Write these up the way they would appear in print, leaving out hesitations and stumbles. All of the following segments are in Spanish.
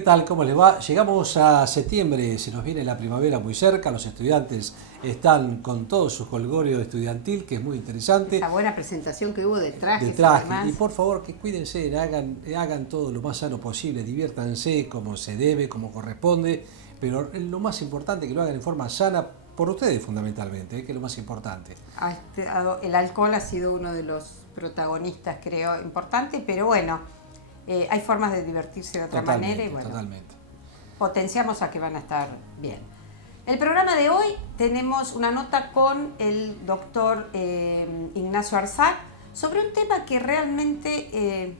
¿Qué tal? ¿Cómo les va? Llegamos a septiembre, se nos viene la primavera muy cerca, los estudiantes están con todo su jolgorio estudiantil, que es muy interesante. Esa buena presentación que hubo de trajes, Además. Y por favor, que cuídense, hagan todo lo más sano posible, diviértanse como se debe, como corresponde, pero lo más importante que lo hagan en forma sana, por ustedes fundamentalmente, que es lo más importante. El alcohol ha sido uno de los protagonistas, creo, importante, pero bueno, hay formas de divertirse de otra manera y bueno, totalmente. Potenciamos a que van a estar bien. El programa de hoy tenemos una nota con el doctor Ignacio Arzac sobre un tema que realmente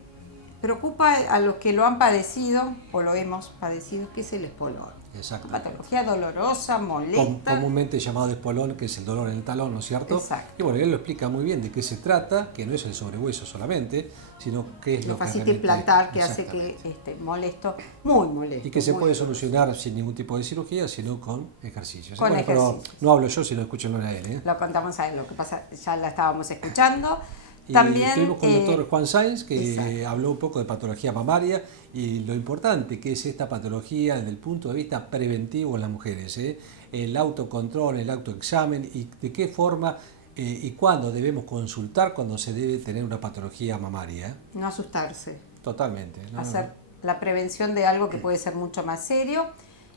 preocupa a los que lo han padecido o lo hemos padecido, que es el espolón. Exacto. Una patología dolorosa, molesta. Comúnmente llamado espolón, que es el dolor en el talón, ¿no es cierto? Exacto. Y bueno, él lo explica muy bien de qué se trata, que no es el sobrehueso solamente, sino que es lo que fascitis plantar, que hace que molesto, muy molesto. Y que se puede solucionar sin ningún tipo de cirugía, sino con ejercicios. Con ejercicios. Pero no hablo yo, sino escúchenlo a él. Lo contamos a él, lo que pasa, ya la estábamos escuchando. Y también estuvimos con el doctor Juan Sainz, que exacto. habló un poco de patología mamaria y lo importante que es esta patología desde el punto de vista preventivo en las mujeres. El autocontrol, el autoexamen y de qué forma y cuándo debemos consultar cuando se debe tener una patología mamaria. No asustarse. Totalmente. Hacer la prevención de algo que puede ser mucho más serio.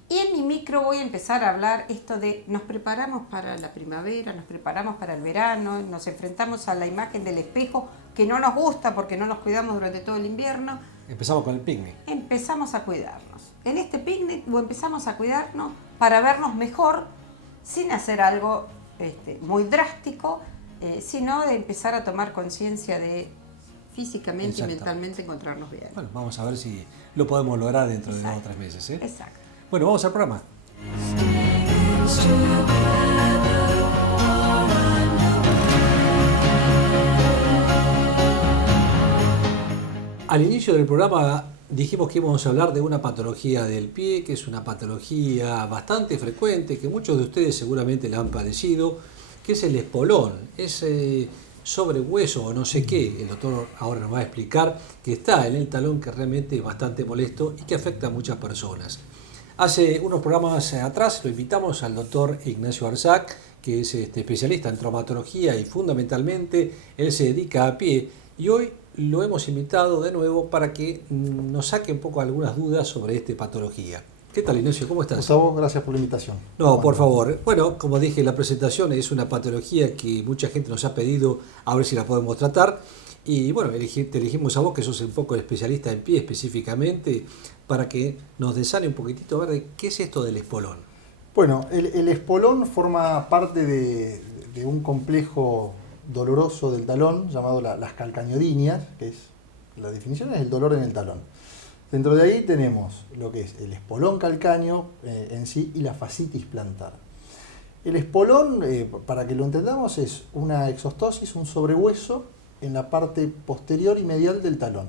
Y en mi micro voy a empezar a hablar esto de nos preparamos para la primavera, nos preparamos para el verano, nos enfrentamos a la imagen del espejo que no nos gusta porque no nos cuidamos durante todo el invierno. Empezamos con el picnic. Empezamos a cuidarnos. En este picnic empezamos a cuidarnos para vernos mejor sin hacer algo muy drástico, sino de empezar a tomar conciencia de físicamente y mentalmente encontrarnos bien. Bueno, vamos a ver si lo podemos lograr dentro de 2 o 3 meses. Exacto. Bueno, vamos al programa. Al inicio del programa dijimos que íbamos a hablar de una patología del pie, que es una patología bastante frecuente, que muchos de ustedes seguramente la han padecido, que es el espolón, ese sobrehueso o no sé qué, el doctor ahora nos va a explicar, que está en el talón, que realmente es bastante molesto y que afecta a muchas personas. Hace unos programas atrás lo invitamos al doctor Ignacio Arzac, que es especialista en traumatología y fundamentalmente él se dedica a pie, y hoy lo hemos invitado de nuevo para que nos saque un poco algunas dudas sobre esta patología. ¿Qué tal, Ignacio? ¿Cómo estás? Gustavo, gracias por la invitación. No, por favor. Bueno, como dije en la presentación, es una patología que mucha gente nos ha pedido a ver si la podemos tratar. Y bueno, te elegimos a vos, que sos un poco especialista en pie específicamente, para que nos desane un poquitito a ver de qué es esto del espolón. Bueno, el espolón forma parte de un complejo doloroso del talón llamado las calcañodineas, que es, la definición es el dolor en el talón. Dentro de ahí tenemos lo que es el espolón calcáneo en sí y la fascitis plantar. El espolón, para que lo entendamos, es una exostosis, un sobrehueso en la parte posterior y medial del talón.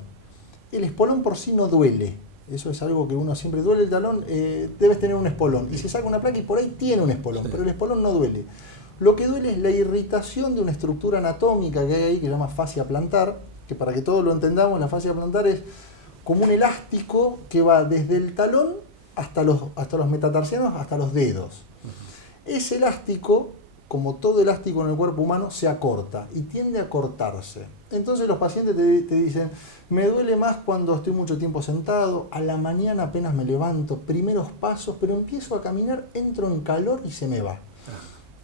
El espolón por sí no duele, eso es algo que uno siempre duele el talón, debes tener un espolón, y se saca una placa y por ahí tiene un espolón, sí. Pero el espolón no duele. Lo que duele es la irritación de una estructura anatómica que hay ahí que se llama fascia plantar, que para que todos lo entendamos, la fascia plantar es como un elástico que va desde el talón hasta los metatarsianos, hasta los dedos. Ese elástico, como todo elástico en el cuerpo humano, se acorta y tiende a cortarse. Entonces los pacientes te dicen, me duele más cuando estoy mucho tiempo sentado, a la mañana apenas me levanto, primeros pasos, pero empiezo a caminar, entro en calor y se me va.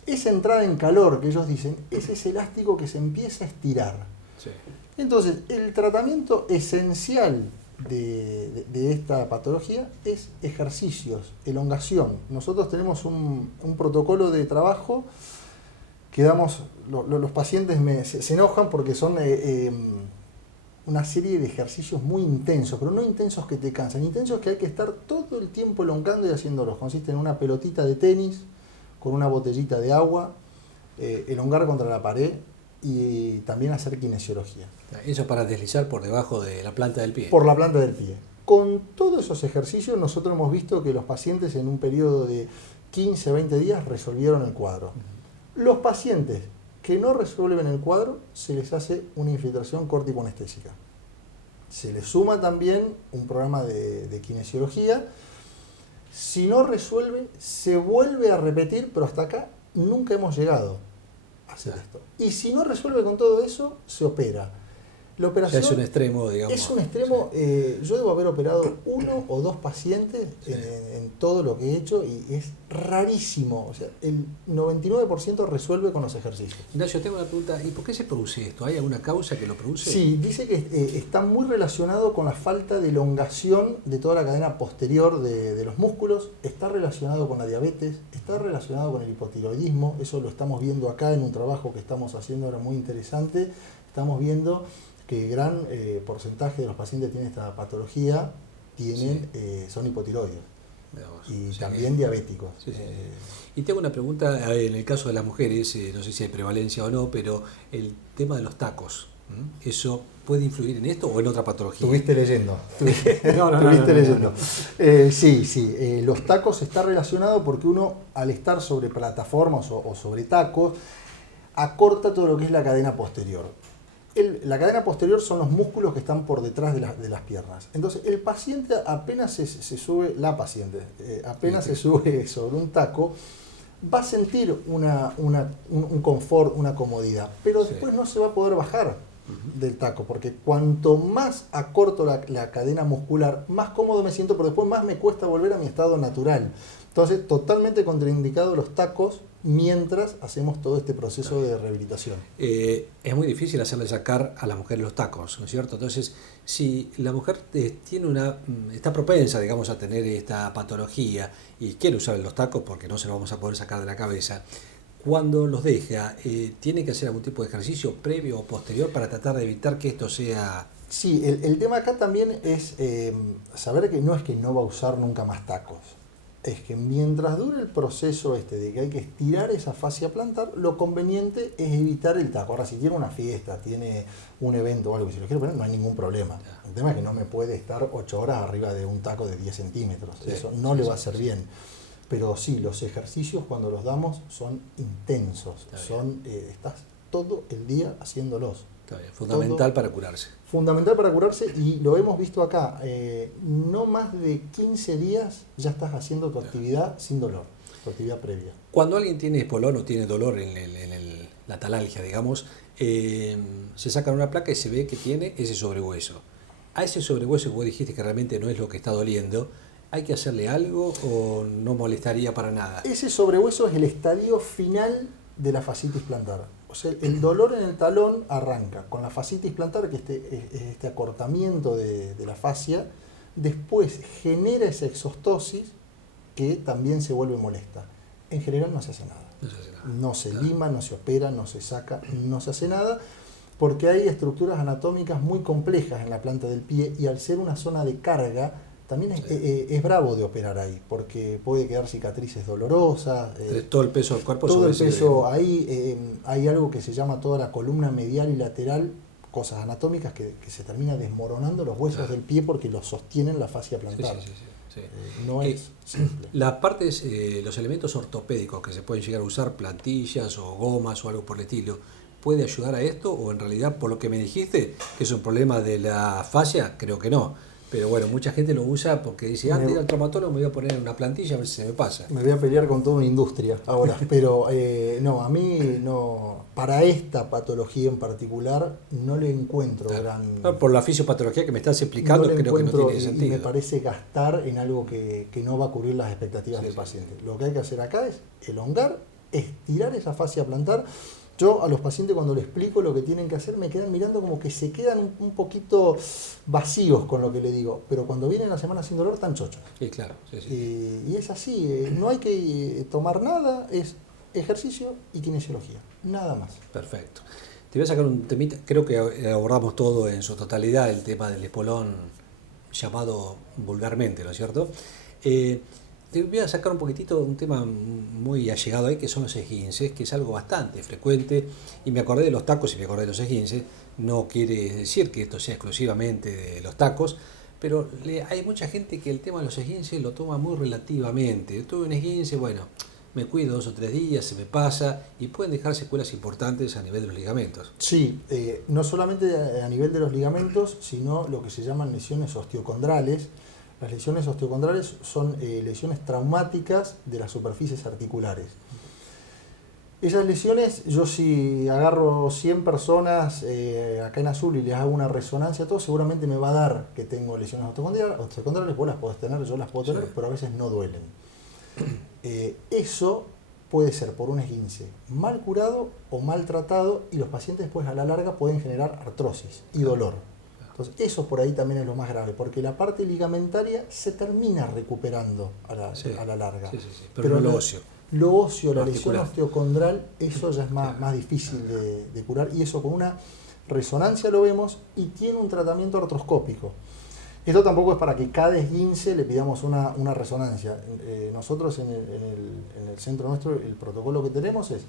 Esa entrada en calor que ellos dicen es ese elástico que se empieza a estirar. Sí. Entonces, el tratamiento esencial de esta patología es ejercicios, elongación. Nosotros tenemos un protocolo de trabajo que damos, los pacientes se enojan porque son una serie de ejercicios muy intensos, pero no intensos que te cansan, intensos que hay que estar todo el tiempo elongando y haciéndolos. Consiste en una pelotita de tenis con una botellita de agua, elongar contra la pared y también hacer kinesiología. Eso para deslizar por debajo de la planta del pie. Por la planta del pie. Con todos esos ejercicios nosotros hemos visto que los pacientes en un periodo de 15 a 20 días resolvieron el cuadro. Los pacientes que no resuelven el cuadro se les hace una infiltración corticoanestésica. Se le suma también un programa de kinesiología. Si no resuelve, se vuelve a repetir, pero hasta acá nunca hemos llegado a hacer esto. Y si no resuelve con todo eso, se opera. La operación es un extremo, digamos. Es un extremo. Yo debo haber operado 1 o 2 pacientes en todo lo que he hecho y es rarísimo. O sea, el 99% resuelve con los ejercicios. Ignacio, tengo una pregunta. ¿Y por qué se produce esto? ¿Hay alguna causa que lo produce? Sí, dice que está muy relacionado con la falta de elongación de toda la cadena posterior de los músculos. Está relacionado con la diabetes, está relacionado con el hipotiroidismo. Eso lo estamos viendo acá en un trabajo que estamos haciendo ahora muy interesante. Estamos viendo que gran porcentaje de los pacientes que tienen esta patología son hipotiroides y también diabéticos. Sí, sí. Y tengo una pregunta, en el caso de las mujeres, no sé si hay prevalencia o no, pero el tema de los tacos, ¿eso puede influir en esto o en otra patología? ¿Estuviste leyendo? ¿Estuviste leyendo? Sí, los tacos está relacionado porque uno, al estar sobre plataformas o sobre tacos, acorta todo lo que es la cadena posterior. La cadena posterior son los músculos que están por detrás de las piernas. Entonces, el paciente apenas se sube, apenas se sube sobre un taco, va a sentir un confort, una comodidad, pero después no se va a poder bajar del taco, porque cuanto más acorto la cadena muscular, más cómodo me siento, pero después más me cuesta volver a mi estado natural. Entonces, totalmente contraindicado los tacos mientras hacemos todo este proceso de rehabilitación. Es muy difícil hacerle sacar a la mujer los tacos, ¿no es cierto? Entonces, si la mujer está propensa, digamos, a tener esta patología y quiere usar los tacos porque no se los vamos a poder sacar de la cabeza, cuando los deja, ¿tiene que hacer algún tipo de ejercicio previo o posterior para tratar de evitar que esto sea...? Sí, el tema acá también es saber que no es que no va a usar nunca más tacos. Es que mientras dure el proceso de que hay que estirar esa fascia plantar, lo conveniente es evitar el taco. Ahora, si tiene una fiesta, tiene un evento o algo, y si lo quiero poner, no hay ningún problema. El tema es que no me puede estar 8 horas arriba de un taco de 10 centímetros. Eso no le va a hacer bien. Pero sí, los ejercicios cuando los damos son intensos. Estás todo el día haciéndolos. Fundamental para curarse. Fundamental para curarse, y lo hemos visto acá. No más de 15 días ya estás haciendo tu actividad sin dolor, tu actividad previa. Cuando alguien tiene espolón o tiene dolor en la talalgia, digamos, se sacan una placa y se ve que tiene ese sobrehueso. A ese sobrehueso que vos dijiste que realmente no es lo que está doliendo, ¿hay que hacerle algo o no molestaría para nada? Ese sobrehueso es el estadio final de la fascitis plantar. O sea, el dolor en el talón arranca con la fascitis plantar, que es este acortamiento de la fascia, después genera esa exostosis que también se vuelve molesta. En general no se hace nada. No se lima, no se opera, no se saca, no se hace nada, porque hay estructuras anatómicas muy complejas en la planta del pie y al ser una zona de carga, también es bravo de operar ahí, porque puede quedar cicatrices dolorosas. Todo el peso del cuerpo. Todo el peso ahí. Hay algo que se llama toda la columna medial y lateral, cosas anatómicas que se termina desmoronando los huesos del pie porque los sostienen la fascia plantar. Sí. No es simple. Las partes, los elementos ortopédicos que se pueden llegar a usar, plantillas o gomas o algo por el estilo, ¿puede ayudar a esto? O en realidad, por lo que me dijiste, que es un problema de la fascia, creo que no. Pero bueno, mucha gente lo usa porque dice, antes de ir al traumatólogo me voy a poner una plantilla a ver si se me pasa. Me voy a pelear con toda una industria ahora, pero no, a mí no, para esta patología en particular no le encuentro gran... No, por la fisiopatología que me estás explicando, creo que no tiene sentido. Y me parece gastar en algo que no va a cubrir las expectativas del paciente. Lo que hay que hacer acá es elongar, estirar esa fascia plantar. Yo a los pacientes cuando les explico lo que tienen que hacer me quedan mirando como que se quedan un poquito vacíos con lo que le digo, pero cuando vienen la semana sin dolor están chochos. Sí, claro. Y es así, no hay que tomar nada, es ejercicio y kinesiología, nada más. Perfecto. Te voy a sacar un temita, creo que abordamos todo en su totalidad, el tema del espolón llamado vulgarmente, ¿no es cierto? Te voy a sacar un poquitito un tema muy allegado ahí, que son los esguinces, que es algo bastante frecuente, y me acordé de los tacos y me acordé de los esguinces. No quiere decir que esto sea exclusivamente de los tacos, pero hay mucha gente que el tema de los esguinces lo toma muy relativamente. Tuve un esguince, bueno, me cuido 2 o 3 días, se me pasa y pueden dejar secuelas importantes a nivel de los ligamentos. Sí, no solamente a nivel de los ligamentos, sino lo que se llaman lesiones osteocondrales. Las lesiones osteocondrales son lesiones traumáticas de las superficies articulares. Esas lesiones, yo si agarro 100 personas acá en azul y les hago una resonancia, todo seguramente me va a dar que tengo lesiones osteocondrales, vos las podés tener, yo las puedo tener, pero a veces no duelen. Eso puede ser por un esguince mal curado o mal tratado, y los pacientes después a la larga pueden generar artrosis y dolor. Entonces eso por ahí también es lo más grave, porque la parte ligamentaria se termina recuperando a la larga. Sí. Pero no lo óseo. Lo óseo, la lesión Articular. osteocondral, eso ya es más difícil de curar, y eso con una resonancia lo vemos, y tiene un tratamiento artroscópico. Esto tampoco es para que cada esguince le pidamos una resonancia. Nosotros en el centro nuestro, el protocolo que tenemos es: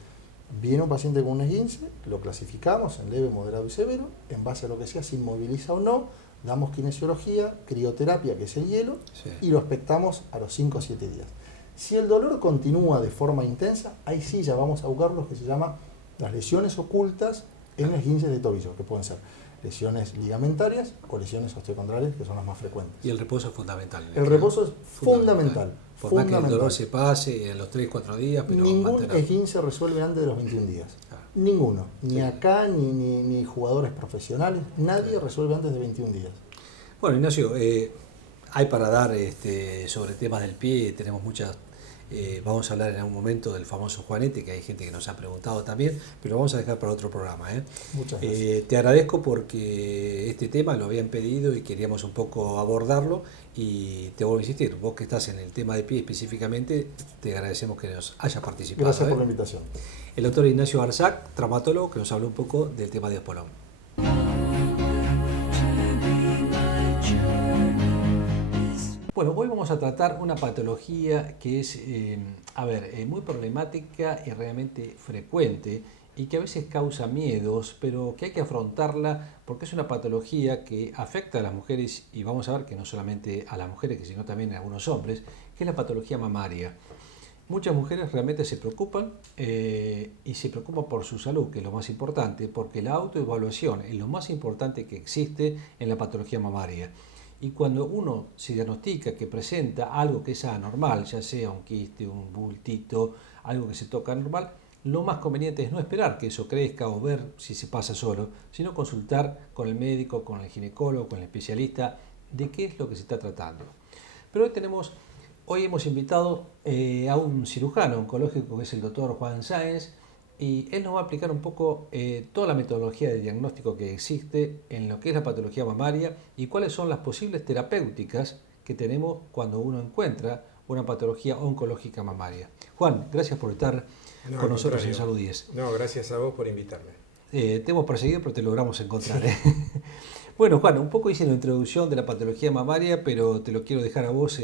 viene un paciente con un esguince, lo clasificamos en leve, moderado y severo, en base a lo que sea, si inmoviliza o no, damos kinesiología, crioterapia, que es el hielo, y lo expectamos a los 5 o 7 días. Si el dolor continúa de forma intensa, ahí sí ya vamos a buscar lo que se llama las lesiones ocultas en esguinces de tobillo, que pueden ser lesiones ligamentarias o lesiones osteocondrales, que son las más frecuentes. Y el reposo es fundamental. El reposo es fundamental. Por más que el dolor se pase en los 3-4 días, pero ningún esguince resuelve antes de los 21 días. Claro. Ninguno. Ni acá, ni jugadores profesionales. Nadie resuelve antes de 21 días. Bueno, Ignacio, hay para dar sobre temas del pie, tenemos muchas. Vamos a hablar en algún momento del famoso Juanete, que hay gente que nos ha preguntado también, pero lo vamos a dejar para otro programa. Muchas gracias. Te agradezco porque este tema lo habían pedido y queríamos un poco abordarlo, y te vuelvo a insistir, vos que estás en el tema de pie específicamente, te agradecemos que nos hayas participado. Gracias por la invitación. El doctor Ignacio Arzac, traumatólogo, que nos habló un poco del tema de espolón. Bueno, hoy vamos a tratar una patología que es, muy problemática y realmente frecuente, y que a veces causa miedos, pero que hay que afrontarla porque es una patología que afecta a las mujeres, y vamos a ver que no solamente a las mujeres, sino también a algunos hombres, que es la patología mamaria. Muchas mujeres realmente se preocupan y se preocupan por su salud, que es lo más importante, porque la autoevaluación es lo más importante que existe en la patología mamaria. Y cuando uno se diagnostica que presenta algo que es anormal, ya sea un quiste, un bultito, algo que se toca normal, lo más conveniente es no esperar que eso crezca o ver si se pasa solo, sino consultar con el médico, con el ginecólogo, con el especialista, de qué es lo que se está tratando. Pero hoy hemos invitado a un cirujano oncológico, que es el doctor Juan Sáenz, y él nos va a explicar un poco toda la metodología de diagnóstico que existe en lo que es la patología mamaria y cuáles son las posibles terapéuticas que tenemos cuando uno encuentra una patología oncológica mamaria. Juan, gracias por estar con nosotros en Salud 10. No, gracias a vos por invitarme. Te hemos perseguido, pero te logramos encontrar. Bueno, Juan, un poco hice la introducción de la patología mamaria, pero te lo quiero dejar a vos.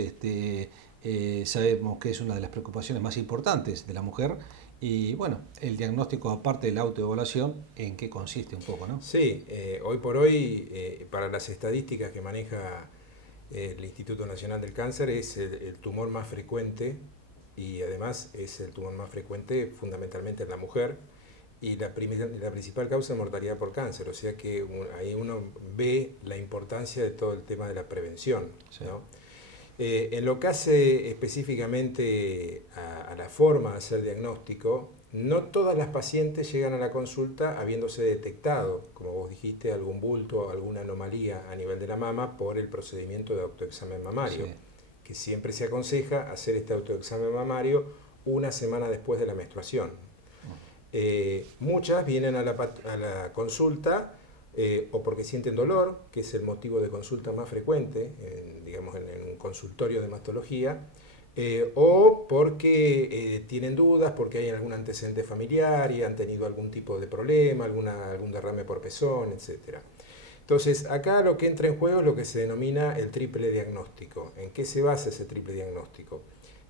Sabemos que es una de las preocupaciones más importantes de la mujer. Y bueno, el diagnóstico, aparte de la autoevaluación, ¿en qué consiste un poco, no? Sí, hoy por hoy, para las estadísticas que maneja el Instituto Nacional del Cáncer, es el tumor más frecuente, y además es el tumor más frecuente fundamentalmente en la mujer, y la principal causa de mortalidad por cáncer. O sea que ahí uno ve la importancia de todo el tema de la prevención, Sí. ¿no? En lo que hace específicamente a la forma de hacer diagnóstico, no todas las pacientes llegan a la consulta habiéndose detectado, como vos dijiste, algún bulto o alguna anomalía a nivel de la mama por el procedimiento de autoexamen mamario, Sí. que siempre se aconseja hacer este autoexamen mamario una semana después de la menstruación. Muchas vienen a la consulta o porque sienten dolor, que es el motivo de consulta más frecuente, digamos en un consultorio de mastología, o porque tienen dudas, porque hay algún antecedente familiar y han tenido algún tipo de problema, algún derrame por pezón, etc. Entonces, acá lo que entra en juego es lo que se denomina el triple diagnóstico. ¿En qué se basa ese triple diagnóstico?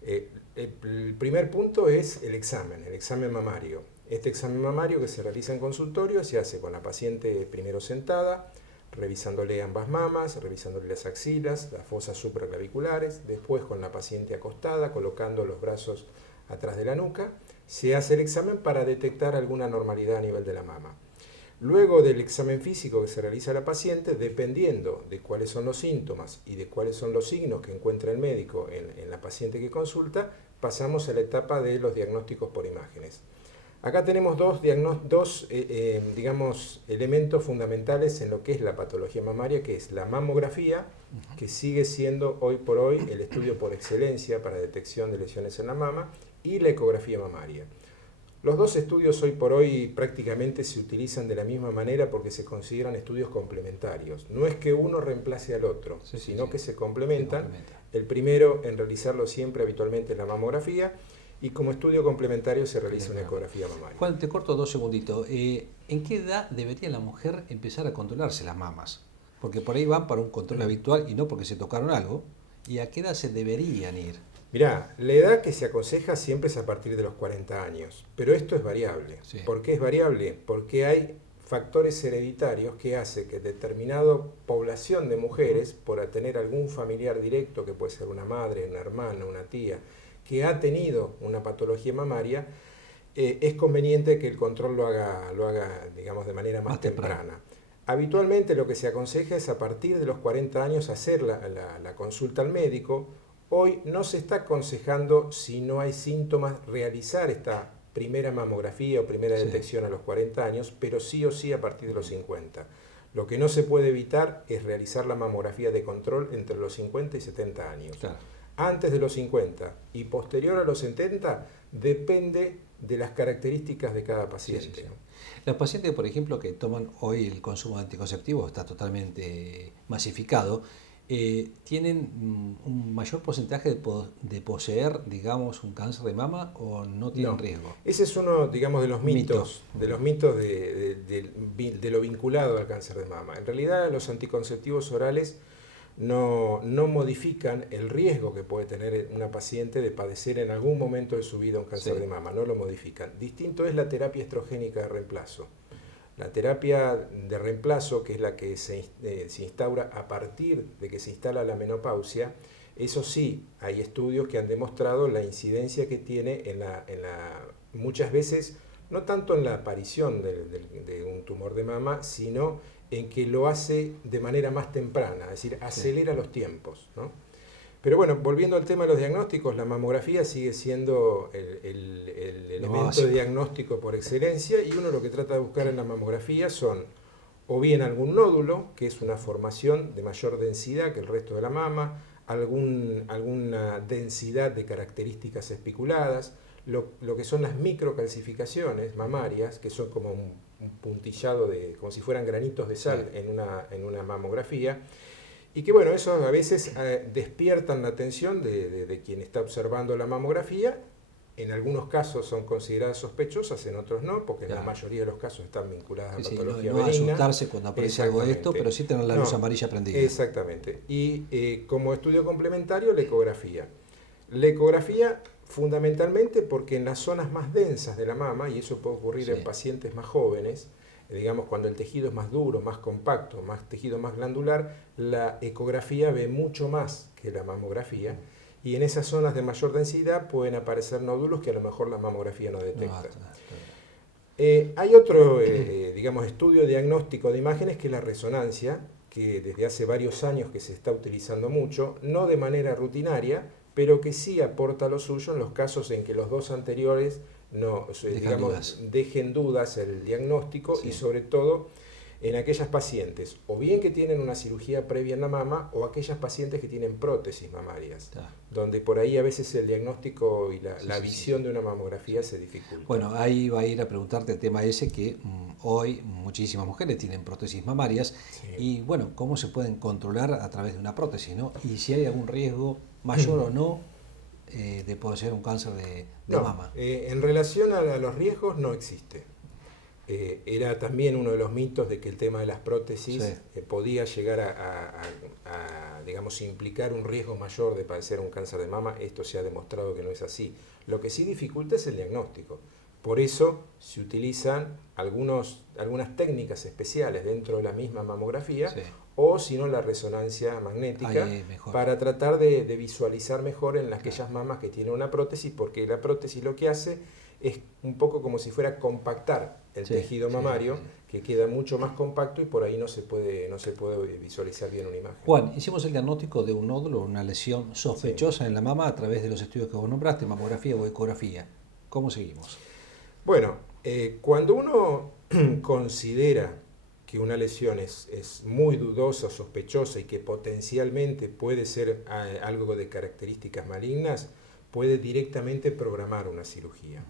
El primer punto es el examen mamario. Este examen mamario que se realiza en consultorio se hace con la paciente primero sentada, revisándole ambas mamas, revisándole las axilas, las fosas supraclaviculares, después con la paciente acostada, colocando los brazos atrás de la nuca, se hace el examen para detectar alguna anormalidad a nivel de la mama. Luego del examen físico que se realiza a la paciente, dependiendo de cuáles son los síntomas y de cuáles son los signos que encuentra el médico en la paciente que consulta, pasamos a la etapa de los diagnósticos por imágenes. Acá tenemos dos digamos, elementos fundamentales en lo que es la patología mamaria, que es la mamografía, que sigue siendo hoy por hoy el estudio por excelencia para detección de lesiones en la mama, y la ecografía mamaria. Los dos estudios hoy por hoy prácticamente se utilizan de la misma manera porque se consideran estudios complementarios. No es que uno reemplace al otro, sino que se complementan. El primero en realizarlo siempre habitualmente es la mamografía, y como estudio complementario se realiza una ecografía mamaria. Juan, te corto 2 segunditos. ¿En qué edad debería la mujer empezar a controlarse las mamas? Porque por ahí van para un control habitual y no porque se tocaron algo. ¿Y a qué edad se deberían ir? Mirá, la edad que se aconseja siempre es a partir de los 40 años, pero esto es variable. Sí. ¿Por qué es variable? Porque hay factores hereditarios que hacen que determinada población de mujeres, por tener algún familiar directo, que puede ser una madre, una hermana, una tía, que ha tenido una patología mamaria, es conveniente que el control lo haga digamos, de manera más temprana. Habitualmente lo que se aconseja es a partir de los 40 años hacer la consulta al médico. Hoy no se está aconsejando, si no hay síntomas, realizar esta primera mamografía o primera detección a los 40 años, pero sí o sí a partir de los 50. Lo que no se puede evitar es realizar la mamografía de control entre los 50 y 70 años. Claro. Antes de los 50 y posterior a los 70 depende de las características de cada paciente. Los pacientes, por ejemplo, que toman hoy el consumo de anticonceptivos, está totalmente masificado, ¿tienen un mayor porcentaje de poseer, digamos, un cáncer de mama o no tienen riesgo? Ese es uno, digamos, de los mitos de lo vinculado al cáncer de mama. En realidad, los anticonceptivos orales no modifican el riesgo que puede tener una paciente de padecer en algún momento de su vida un cáncer de mama, no lo modifican. Distinto es la terapia estrogénica de reemplazo. La terapia de reemplazo, que es la que se instaura a partir de que se instala la menopausia, eso sí, hay estudios que han demostrado la incidencia que tiene muchas veces, no tanto en la aparición de un tumor de mama, sino en que lo hace de manera más temprana, es decir, acelera los tiempos, ¿no? Pero bueno, volviendo al tema de los diagnósticos, la mamografía sigue siendo el elemento de diagnóstico por excelencia, y uno lo que trata de buscar en la mamografía son o bien algún nódulo, que es una formación de mayor densidad que el resto de la mama, alguna densidad de características espiculadas, lo que son las microcalcificaciones mamarias, que son como un puntillado como si fueran granitos de sal en una mamografía, y que bueno, eso a veces despiertan la atención de quien está observando la mamografía. En algunos casos son consideradas sospechosas, en otros no, porque en la mayoría de los casos están vinculadas a patología benigna. No asustarse cuando aparece algo de esto, pero sí tener la luz amarilla prendida. Exactamente. Y como estudio complementario, la ecografía. La ecografía fundamentalmente porque en las zonas más densas de la mama, y eso puede ocurrir en pacientes más jóvenes, digamos cuando el tejido es más duro, más compacto, tejido más glandular, la ecografía ve mucho más que la mamografía, y en esas zonas de mayor densidad pueden aparecer nódulos que a lo mejor la mamografía no detecta. Hay otro digamos, estudio diagnóstico de imágenes, que es la resonancia, que desde hace varios años que se está utilizando mucho, no de manera rutinaria, pero que sí aporta lo suyo en los casos en que los dos anteriores dejen dudas el diagnóstico, y sobre todo en aquellas pacientes o bien que tienen una cirugía previa en la mama, o aquellas pacientes que tienen prótesis mamarias, donde por ahí a veces el diagnóstico y la visión de una mamografía se dificulta. Bueno, ahí va a ir a preguntarte el tema ese, que hoy muchísimas mujeres tienen prótesis mamarias, y bueno, ¿cómo se pueden controlar a través de una prótesis, ¿no? Y si hay algún riesgo mayor o no de poder ser un cáncer de mama. En relación a los riesgos no existe. Era también uno de los mitos de que el tema de las prótesis podía llegar a digamos, implicar un riesgo mayor de padecer un cáncer de mama. Esto se ha demostrado que no es así. Lo que sí dificulta es el diagnóstico. Por eso se utilizan algunas técnicas especiales dentro de la misma mamografía, o si no la resonancia magnética, mejor. para tratar de visualizar mejor en aquellas mamas que tienen una prótesis, porque la prótesis lo que hace es un poco como si fuera compactar el tejido mamario, que queda mucho más compacto y por ahí no se puede visualizar bien una imagen. Juan, hicimos el diagnóstico de un nódulo, una lesión sospechosa en la mama a través de los estudios que vos nombraste, mamografía o ecografía. ¿Cómo seguimos? Bueno, cuando uno considera que una lesión es muy dudosa, sospechosa y que potencialmente puede ser algo de características malignas, puede directamente programar una cirugía.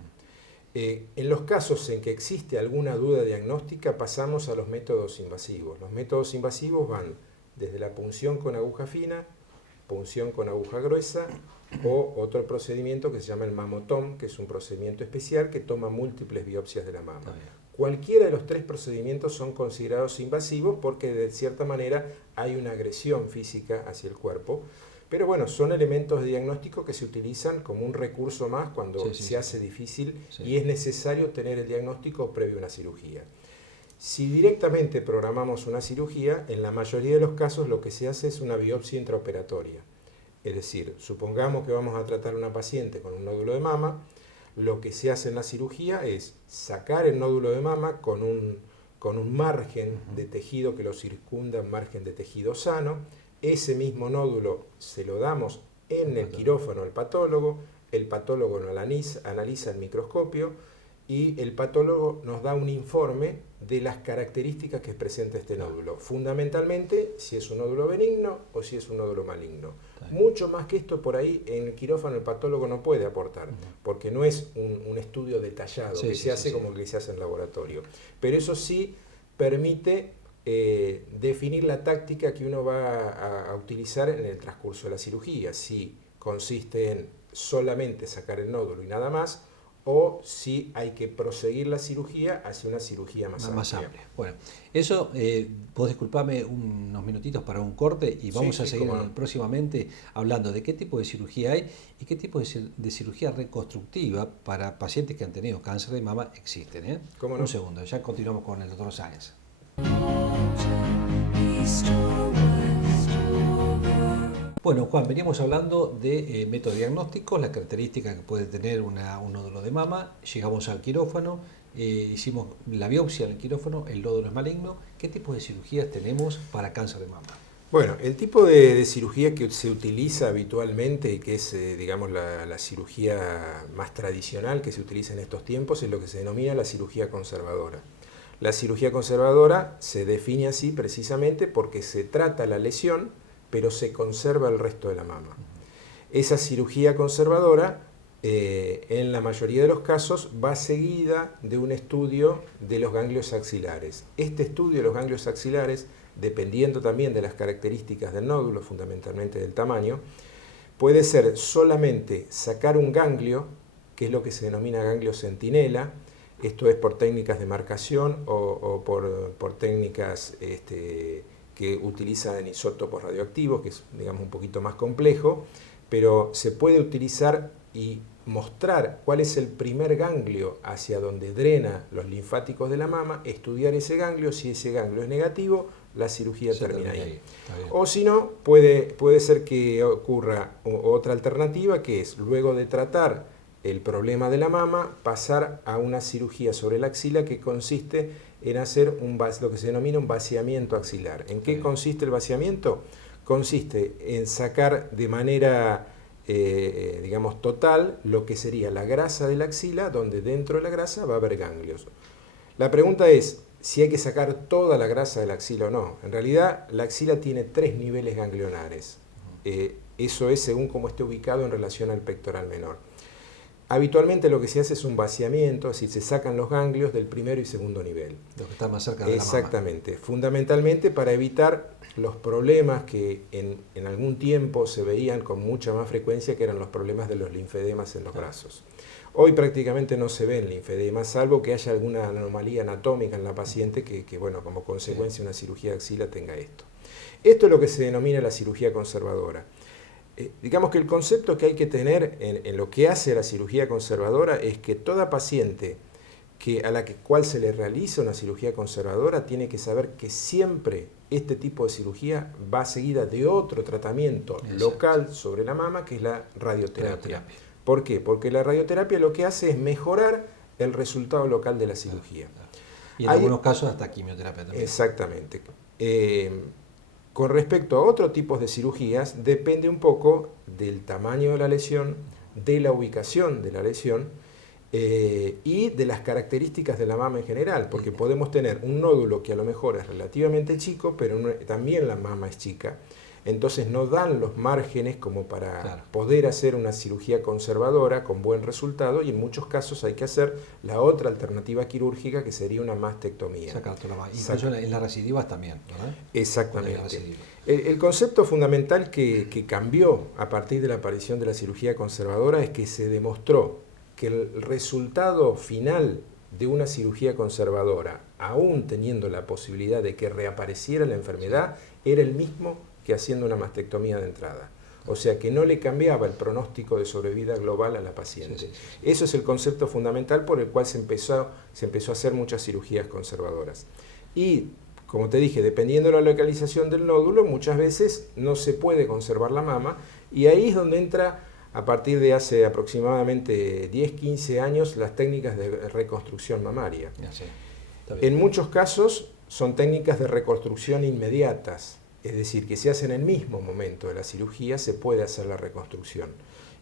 En los casos en que existe alguna duda diagnóstica, pasamos a los métodos invasivos. Los métodos invasivos van desde la punción con aguja fina, punción con aguja gruesa, o otro procedimiento que se llama el mamotom, que es un procedimiento especial que toma múltiples biopsias de la mama. Cualquiera de los tres procedimientos son considerados invasivos porque de cierta manera hay una agresión física hacia el cuerpo. Pero bueno, son elementos de diagnóstico que se utilizan como un recurso más cuando se hace difícil y es necesario tener el diagnóstico previo a una cirugía. Si directamente programamos una cirugía, en la mayoría de los casos lo que se hace es una biopsia intraoperatoria. Es decir, supongamos que vamos a tratar a una paciente con un nódulo de mama, lo que se hace en la cirugía es sacar el nódulo de mama con un margen de tejido que lo circunda, un margen de tejido sano. Ese mismo nódulo se lo damos en el quirófano al patólogo, el patólogo lo analiza el microscopio y el patólogo nos da un informe de las características que presenta este nódulo. Fundamentalmente, si es un nódulo benigno o si es un nódulo maligno. Mucho más que esto por ahí en el quirófano el patólogo no puede aportar, porque no es un estudio detallado que se hace como que se hace en laboratorio. Pero eso sí permite definir la táctica que uno va a utilizar en el transcurso de la cirugía, si consiste en solamente sacar el nódulo y nada más, o si hay que proseguir la cirugía hacia una cirugía más amplia. Bueno, eso, vos disculpame unos minutitos para un corte y vamos a seguir próximamente hablando de qué tipo de cirugía hay y qué tipo de cirugía reconstructiva para pacientes que han tenido cáncer de mama existen. ¿Cómo no? Un segundo, ya continuamos con el doctor Sáenz. Bueno, Juan, veníamos hablando de métodos diagnósticos, las características que puede tener un nódulo de mama. Llegamos al quirófano, hicimos la biopsia en el quirófano, el nódulo es maligno. ¿Qué tipo de cirugías tenemos para cáncer de mama? Bueno, el tipo de cirugía que se utiliza habitualmente y que es, digamos, la cirugía más tradicional que se utiliza en estos tiempos es lo que se denomina la cirugía conservadora. La cirugía conservadora se define así precisamente porque se trata la lesión, pero se conserva el resto de la mama. Esa cirugía conservadora, en la mayoría de los casos, va seguida de un estudio de los ganglios axilares. Este estudio de los ganglios axilares, dependiendo también de las características del nódulo, fundamentalmente del tamaño, puede ser solamente sacar un ganglio, que es lo que se denomina ganglio centinela. Esto es por técnicas de marcación o por técnicas que utilizan isótopos radioactivos, que es, digamos, un poquito más complejo, pero se puede utilizar y mostrar cuál es el primer ganglio hacia donde drena los linfáticos de la mama, estudiar ese ganglio, si ese ganglio es negativo, la cirugía termina ahí. O si no, puede ser que ocurra otra alternativa, que es, luego de tratar el problema de la mama, pasar a una cirugía sobre la axila que consiste en hacer lo que se denomina un vaciamiento axilar. ¿En qué consiste el vaciamiento? Consiste en sacar de manera, digamos, total lo que sería la grasa de la axila, donde dentro de la grasa va a haber ganglios. La pregunta es si hay que sacar toda la grasa de la axila o no. En realidad, la axila tiene 3 niveles ganglionares. Eso es según cómo esté ubicado en relación al pectoral menor. Habitualmente lo que se hace es un vaciamiento, es decir, se sacan los ganglios del primero y segundo nivel. Los que están más cerca de la mama. Exactamente, fundamentalmente para evitar los problemas que en algún tiempo se veían con mucha más frecuencia, que eran los problemas de los linfedemas en los brazos. Hoy prácticamente no se ven linfedemas, salvo que haya alguna anomalía anatómica en la paciente que bueno, como consecuencia de una cirugía de axila tenga esto. Esto es lo que se denomina la cirugía conservadora. Digamos que el concepto que hay que tener en lo que hace la cirugía conservadora es que toda paciente cual se le realiza una cirugía conservadora tiene que saber que siempre este tipo de cirugía va seguida de otro tratamiento local sobre la mama, que es la radioterapia. ¿Por qué? Porque la radioterapia lo que hace es mejorar el resultado local de la cirugía. Y en algunos casos hasta quimioterapia también. Exactamente. Con respecto a otros tipos de cirugías, depende un poco del tamaño de la lesión, de la ubicación de la lesión y de las características de la mama en general, porque podemos tener un nódulo que a lo mejor es relativamente chico, pero también la mama es chica. Entonces no dan los márgenes como para poder hacer una cirugía conservadora con buen resultado, y en muchos casos hay que hacer la otra alternativa quirúrgica, que sería una mastectomía. Incluso en las recidivas también, ¿verdad? Exactamente. El concepto fundamental que cambió a partir de la aparición de la cirugía conservadora es que se demostró que el resultado final de una cirugía conservadora, aún teniendo la posibilidad de que reapareciera la enfermedad, era el mismo que haciendo una mastectomía de entrada. O sea que no le cambiaba el pronóstico de sobrevida global a la paciente. Eso es el concepto fundamental por el cual se empezó a hacer muchas cirugías conservadoras. Y, como te dije, dependiendo de la localización del nódulo, muchas veces no se puede conservar la mama, y ahí es donde entra, a partir de hace aproximadamente 10-15 años, las técnicas de reconstrucción mamaria. En muchos casos son técnicas de reconstrucción inmediatas, es decir, que se hace en el mismo momento de la cirugía, se puede hacer la reconstrucción.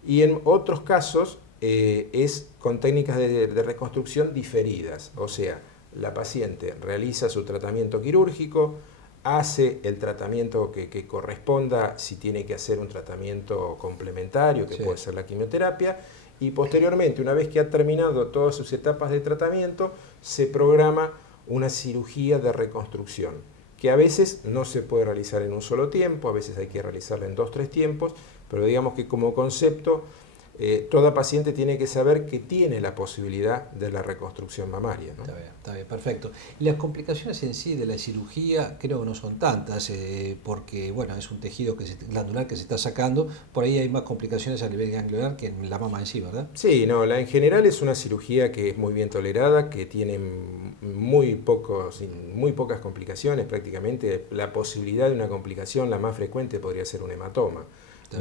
Y en otros casos es con técnicas de reconstrucción diferidas, o sea, la paciente realiza su tratamiento quirúrgico, hace el tratamiento que corresponda, si tiene que hacer un tratamiento complementario, que puede ser la quimioterapia, y posteriormente, una vez que ha terminado todas sus etapas de tratamiento, se programa una cirugía de reconstrucción, que a veces no se puede realizar en un solo tiempo, a veces hay que realizarla en 2-3 tiempos, pero digamos que como concepto, toda paciente tiene que saber que tiene la posibilidad de la reconstrucción mamaria, ¿no? Está bien, perfecto. Y las complicaciones en sí de la cirugía creo que no son tantas, porque bueno, es un tejido glandular que se está sacando, por ahí hay más complicaciones a nivel ganglionar que en la mama en sí, ¿verdad? Sí, no, en general es una cirugía que es muy bien tolerada, que tiene muy pocas complicaciones prácticamente. La posibilidad de una complicación, la más frecuente, podría ser un hematoma.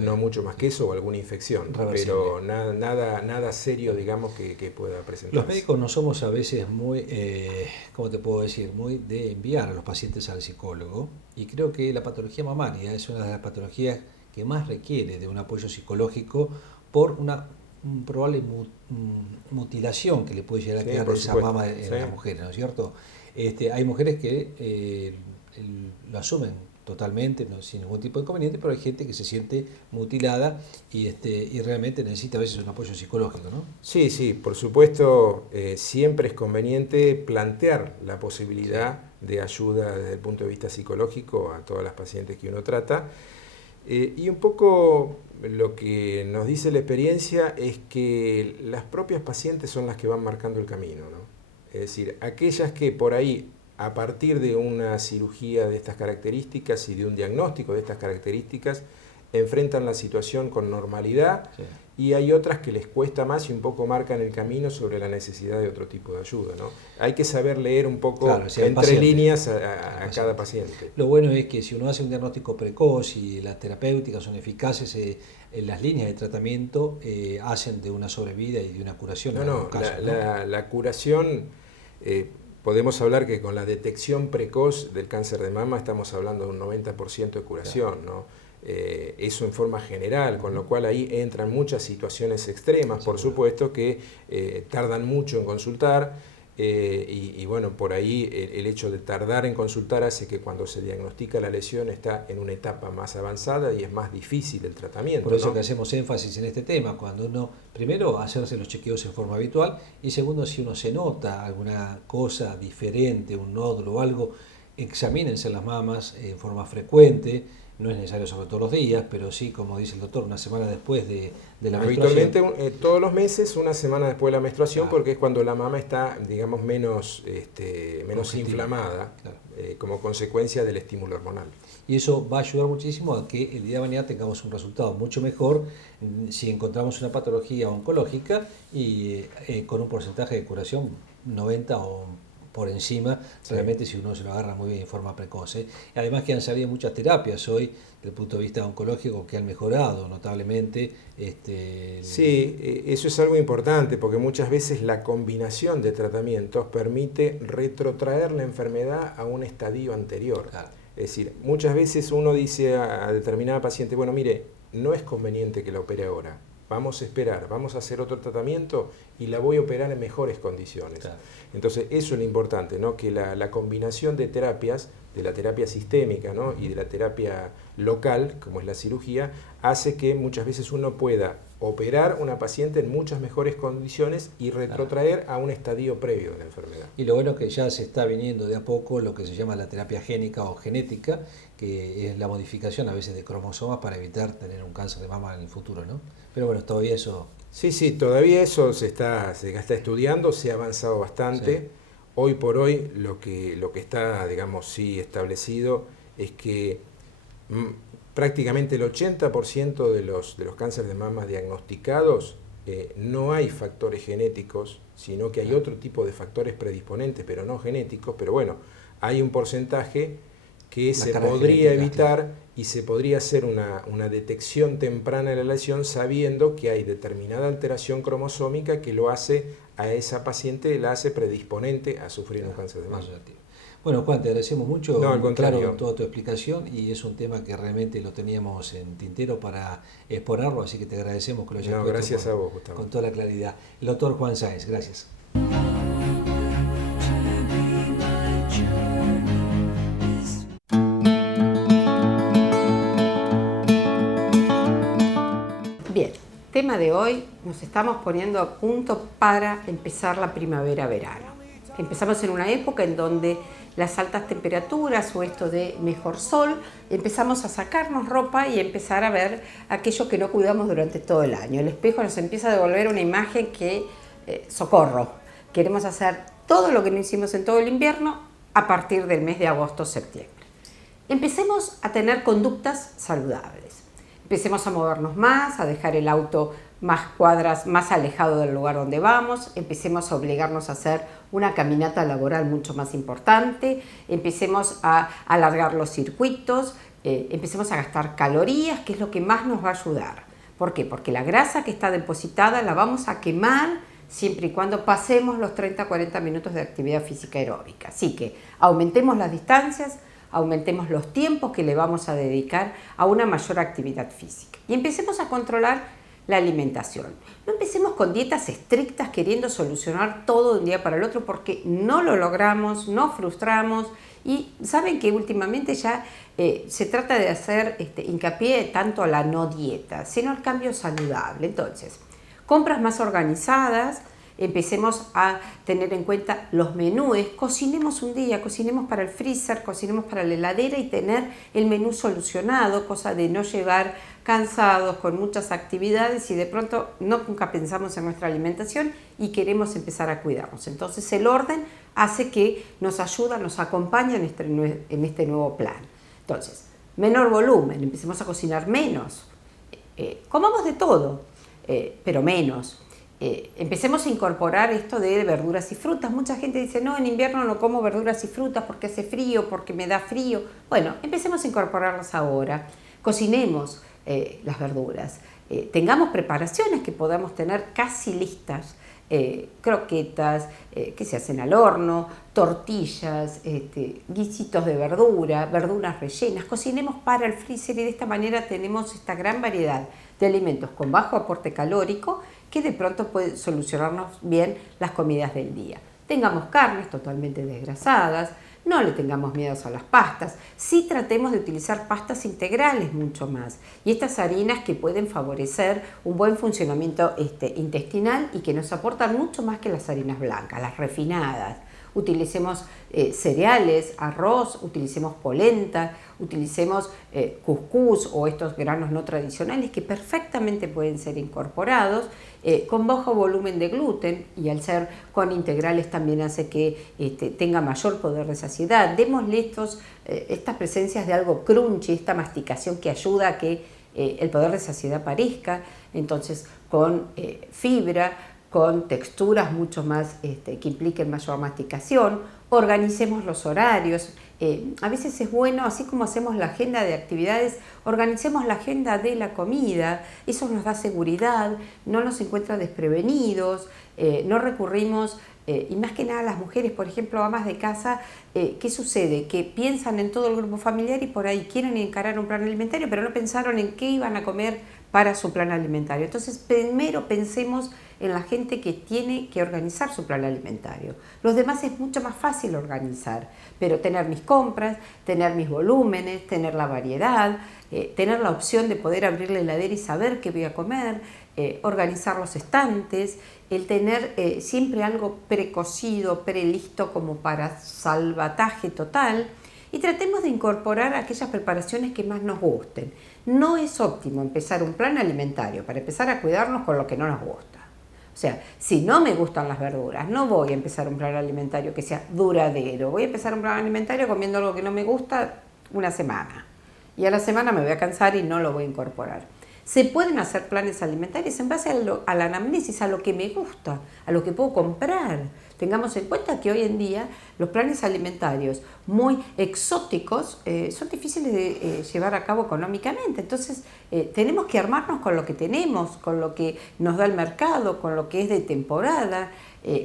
No mucho más que eso, o alguna infección, pero nada serio, digamos, que pueda presentarse. Los médicos no somos a veces muy, ¿cómo te puedo decir? Muy de enviar a los pacientes al psicólogo, y creo que la patología mamaria es una de las patologías que más requiere de un apoyo psicológico por una probable mutilación que le puede llegar a quedar de esa mama en la mujer, ¿no es cierto? Hay mujeres que lo asumen totalmente, sin ningún tipo de inconveniente, pero hay gente que se siente mutilada y realmente necesita a veces un apoyo psicológico, ¿no? Sí, por supuesto, siempre es conveniente plantear la posibilidad de ayuda desde el punto de vista psicológico a todas las pacientes que uno trata. Y un poco lo que nos dice la experiencia es que las propias pacientes son las que van marcando el camino, ¿no? Es decir, aquellas que por ahí, a partir de una cirugía de estas características y de un diagnóstico de estas características, enfrentan la situación con normalidad, y hay otras que les cuesta más y un poco marcan el camino sobre la necesidad de otro tipo de ayuda, ¿no? Hay que saber leer un poco entre líneas a cada paciente. Lo bueno es que si uno hace un diagnóstico precoz y las terapéuticas son eficaces, las líneas de tratamiento hacen de una sobrevida y de una curación. La curación... podemos hablar que con la detección precoz del cáncer de mama estamos hablando de un 90% de curación, ¿no? Eso en forma general, con lo cual ahí entran muchas situaciones extremas, por supuesto, que tardan mucho en consultar, y bueno, por ahí el hecho de tardar en consultar hace que cuando se diagnostica la lesión está en una etapa más avanzada y es más difícil el tratamiento. Por eso, ¿no? que hacemos énfasis en este tema, cuando uno, primero, hacerse los chequeos en forma habitual, y segundo, si uno se nota alguna cosa diferente, un nódulo o algo, examínense las mamas en forma frecuente. No es necesario sobre todos los días, pero sí, como dice el doctor, una semana después de la menstruación. Habitualmente todos los meses, una semana después de la menstruación, porque es cuando la mama está, digamos, menos inflamada, como consecuencia del estímulo hormonal. Y eso va a ayudar muchísimo a que el día de mañana tengamos un resultado mucho mejor si encontramos una patología oncológica y con un porcentaje de curación 90 o por encima, realmente si uno se lo agarra muy bien en forma precoz. Además que han salido muchas terapias hoy, desde el punto de vista oncológico, que han mejorado notablemente. Sí, eso es algo importante, porque muchas veces la combinación de tratamientos permite retrotraer la enfermedad a un estadio anterior. Claro. Es decir, muchas veces uno dice a determinada paciente, bueno, mire, no es conveniente que la opere ahora. Vamos a esperar, vamos a hacer otro tratamiento y la voy a operar en mejores condiciones. Claro. Entonces, eso es lo importante, ¿no? Que la combinación de terapias, de la terapia sistémica, ¿no? Y de la terapia local, como es la cirugía, hace que muchas veces uno pueda operar una paciente en muchas mejores condiciones y retrotraer a un estadio previo de la enfermedad. Y lo bueno es que ya se está viniendo de a poco lo que se llama la terapia génica o genética, que es la modificación a veces de cromosomas para evitar tener un cáncer de mama en el futuro, ¿no? Pero bueno, todavía eso... Sí, todavía eso se está estudiando, se ha avanzado bastante. Sí. Hoy por hoy lo que está, digamos, sí establecido es que prácticamente el 80% de los cánceres de mama diagnosticados no hay factores genéticos, sino que hay otro tipo de factores predisponentes, pero no genéticos. Pero bueno, hay un porcentaje que se podría evitar y se podría hacer una detección temprana de la lesión sabiendo que hay determinada alteración cromosómica que lo hace a esa paciente, la hace predisponente a sufrir un cáncer de mama. Bueno, Juan, te agradecemos mucho. No, al contrario. Claro, toda tu explicación, y es un tema que realmente lo teníamos en tintero para exponerlo, así que te agradecemos que lo hayas puesto gracias a vos, Gustavo. Con toda la claridad. El doctor Juan Sáenz, gracias. Bien, tema de hoy, nos estamos poniendo a punto para empezar la primavera-verano. Empezamos en una época en donde las altas temperaturas o esto de mejor sol, empezamos a sacarnos ropa y empezar a ver aquello que no cuidamos durante todo el año. El espejo nos empieza a devolver una imagen que, socorro, queremos hacer todo lo que no hicimos en todo el invierno a partir del mes de agosto-septiembre. Empecemos a tener conductas saludables. Empecemos a movernos más, a dejar el auto más cuadras, más alejado del lugar donde vamos, empecemos a obligarnos a hacer una caminata laboral mucho más importante, empecemos a alargar los circuitos, empecemos a gastar calorías, que es lo que más nos va a ayudar. ¿Por qué? Porque la grasa que está depositada la vamos a quemar siempre y cuando pasemos los 30-40 minutos de actividad física aeróbica. Así que aumentemos las distancias, aumentemos los tiempos que le vamos a dedicar a una mayor actividad física. Y empecemos a controlar la alimentación. No empecemos con dietas estrictas queriendo solucionar todo de un día para el otro porque no lo logramos, nos frustramos y saben que últimamente ya se trata de hacer hincapié tanto a la no dieta, sino al cambio saludable. Entonces, compras más organizadas, empecemos a tener en cuenta los menúes, cocinemos un día, cocinemos para el freezer, cocinemos para la heladera y tener el menú solucionado, cosa de no llevar cansados con muchas actividades y de pronto nunca pensamos en nuestra alimentación y queremos empezar a cuidarnos. Entonces el orden hace que nos ayuda, nos acompaña en este nuevo plan. Entonces, menor volumen, empecemos a cocinar menos, comamos de todo, pero menos. Empecemos a incorporar esto de verduras y frutas. Mucha gente dice, no, en invierno no como verduras y frutas porque hace frío, porque me da frío. Bueno, empecemos a incorporarlas ahora. Cocinemos las verduras. Tengamos preparaciones que podamos tener casi listas. Croquetas que se hacen al horno, tortillas, guisitos de verdura, verduras rellenas. Cocinemos para el freezer y de esta manera tenemos esta gran variedad de alimentos con bajo aporte calórico que de pronto puede solucionarnos bien las comidas del día. Tengamos carnes totalmente desgrasadas, no le tengamos miedo a las pastas, sí tratemos de utilizar pastas integrales mucho más y estas harinas que pueden favorecer un buen funcionamiento intestinal y que nos aportan mucho más que las harinas blancas, las refinadas. Utilicemos cereales, arroz, utilicemos polenta, utilicemos cuscús o estos granos no tradicionales que perfectamente pueden ser incorporados con bajo volumen de gluten y al ser con integrales también hace que tenga mayor poder de saciedad. Démosle estas presencias de algo crunchy, esta masticación que ayuda a que el poder de saciedad aparezca, entonces con fibra, con texturas mucho más que impliquen mayor masticación, organicemos los horarios. A veces es bueno, así como hacemos la agenda de actividades, organicemos la agenda de la comida, eso nos da seguridad, no nos encuentra desprevenidos, no recurrimos, y más que nada las mujeres, por ejemplo, amas de casa, ¿qué sucede? Que piensan en todo el grupo familiar y por ahí quieren encarar un plan alimentario, pero no pensaron en qué iban a comer para su plan alimentario. Entonces, primero pensemos en la gente que tiene que organizar su plan alimentario. Los demás es mucho más fácil organizar, pero tener mis compras, tener mis volúmenes, tener la variedad, tener la opción de poder abrir la heladera y saber qué voy a comer, organizar los estantes, el tener siempre algo precocido, prelisto como para salvataje total, y tratemos de incorporar aquellas preparaciones que más nos gusten. No es óptimo empezar un plan alimentario para empezar a cuidarnos con lo que no nos gusta. O sea, si no me gustan las verduras, no voy a empezar un plan alimentario que sea duradero. Voy a empezar un plan alimentario comiendo algo que no me gusta una semana. Y a la semana me voy a cansar y no lo voy a incorporar. Se pueden hacer planes alimentarios en base a la anamnesis, a lo que me gusta, a lo que puedo comprar. Tengamos en cuenta que hoy en día los planes alimentarios muy exóticos son difíciles de llevar a cabo económicamente. Entonces tenemos que armarnos con lo que tenemos, con lo que nos da el mercado, con lo que es de temporada,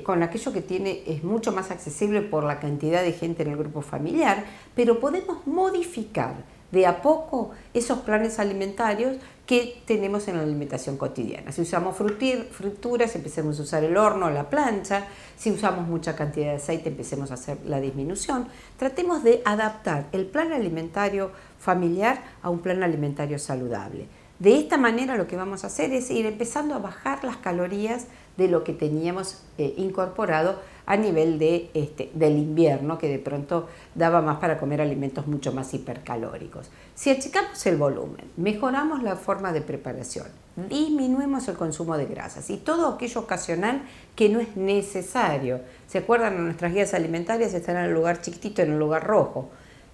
con aquello que es mucho más accesible por la cantidad de gente en el grupo familiar, pero podemos modificar de a poco esos planes alimentarios que tenemos en la alimentación cotidiana. Si usamos frituras, empecemos a usar el horno o la plancha. Si usamos mucha cantidad de aceite, empecemos a hacer la disminución. Tratemos de adaptar el plan alimentario familiar a un plan alimentario saludable. De esta manera lo que vamos a hacer es ir empezando a bajar las calorías de lo que teníamos incorporado a nivel del invierno, que de pronto daba más para comer alimentos mucho más hipercalóricos. Si achicamos el volumen, mejoramos la forma de preparación, disminuimos el consumo de grasas y todo aquello ocasional que no es necesario. ¿Se acuerdan? Nuestras guías alimentarias están en el lugar chiquitito, en el lugar rojo.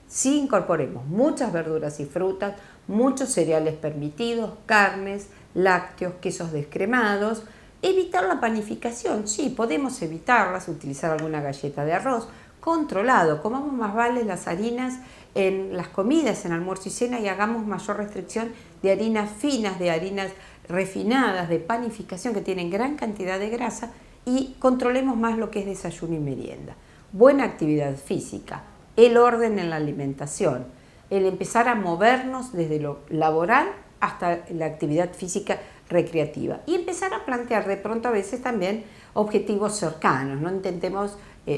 Si incorporemos muchas verduras y frutas, muchos cereales permitidos, carnes, lácteos, quesos descremados. Evitar la panificación, sí, podemos evitarlas, utilizar alguna galleta de arroz, controlado, comamos más vale las harinas en las comidas, en almuerzo y cena, y hagamos mayor restricción de harinas finas, de harinas refinadas, de panificación, que tienen gran cantidad de grasa, y controlemos más lo que es desayuno y merienda. Buena actividad física, el orden en la alimentación, el empezar a movernos desde lo laboral hasta la actividad física recreativa y empezar a plantear de pronto a veces también objetivos cercanos. No intentemos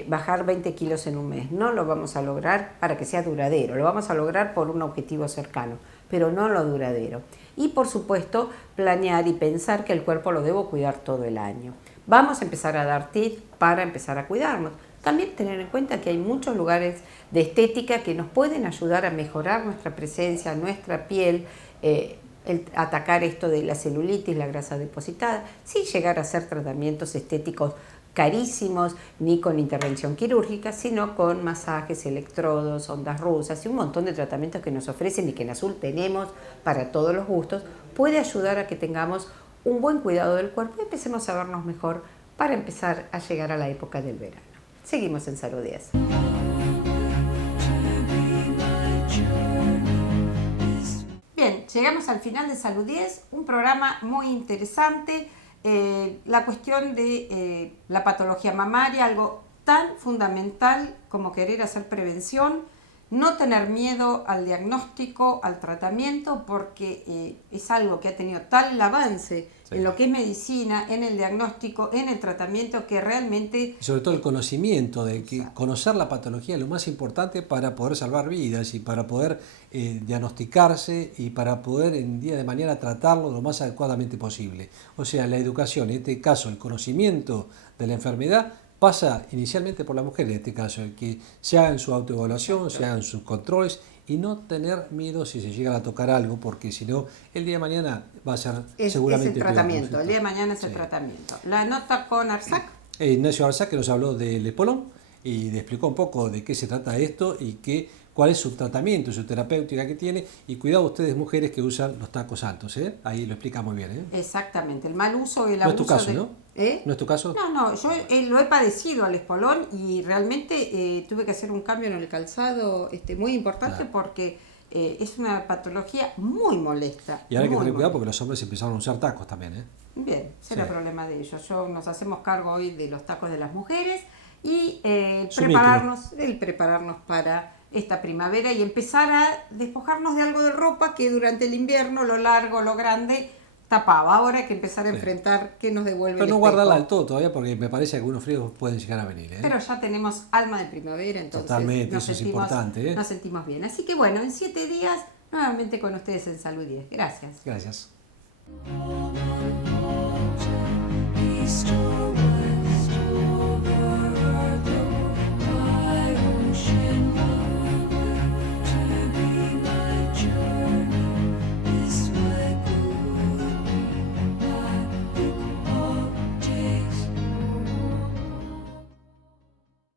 bajar 20 kilos en un mes, no lo vamos a lograr para que sea duradero, lo vamos a lograr por un objetivo cercano, pero no lo duradero. Y por supuesto planear y pensar que el cuerpo lo debo cuidar todo el año. Vamos a empezar a dar tips para empezar a cuidarnos. También tener en cuenta que hay muchos lugares de estética que nos pueden ayudar a mejorar nuestra presencia, nuestra piel, atacar esto de la celulitis, la grasa depositada, sin llegar a hacer tratamientos estéticos carísimos ni con intervención quirúrgica, sino con masajes, electrodos, ondas rusas y un montón de tratamientos que nos ofrecen y que en Azul tenemos para todos los gustos, puede ayudar a que tengamos un buen cuidado del cuerpo y empecemos a vernos mejor para empezar a llegar a la época del verano. Seguimos en Salud 10. Bien, llegamos al final de Salud 10, un programa muy interesante. La cuestión de la patología mamaria, algo tan fundamental como querer hacer prevención, no tener miedo al diagnóstico, al tratamiento, porque es algo que ha tenido tal avance en lo que es medicina, en el diagnóstico, en el tratamiento, que realmente... Y sobre todo el conocimiento, de que conocer la patología es lo más importante para poder salvar vidas y para poder diagnosticarse y para poder en día de mañana tratarlo lo más adecuadamente posible. O sea, la educación, en este caso el conocimiento de la enfermedad, pasa inicialmente por la mujer, en este caso, el que se hagan su autoevaluación, se hagan sus controles y no tener miedo si se llega a tocar algo, porque si no, el día de mañana va a ser seguramente... Es el tratamiento, peor, el día de mañana es el tratamiento. La nota con Arsac. Ignacio Arsac, que nos habló del espolón y le explicó un poco de qué se trata esto y cuál es su tratamiento, su terapéutica que tiene, y cuidado ustedes mujeres que usan los tacos altos, ahí lo explica muy bien. Exactamente, el mal uso y el abuso. No es tu caso, ¿no? ¿No es tu caso? No, yo lo he padecido al espolón y realmente tuve que hacer un cambio en el calzado muy importante porque es una patología muy molesta. Y ahora hay que muy tener cuidado molesta. porque los hombres empezaron a usar tacos también, ¿eh? Bien, será Sí. problema de ellos. Nos hacemos cargo hoy de los tacos de las mujeres y prepararnos para esta primavera y empezar a despojarnos de algo de ropa que durante el invierno, lo largo, lo grande, tapaba. Ahora hay que empezar a enfrentar qué nos devuelve Pero el no espejo. guardarla del todo todavía porque me parece que algunos fríos pueden llegar a venir, ¿eh? Pero ya tenemos alma de primavera, entonces Totalmente, eso es importante, ¿eh? nos sentimos bien. Así que bueno, en 7 días nuevamente con ustedes en Salud 10. Gracias. Gracias. Be strong.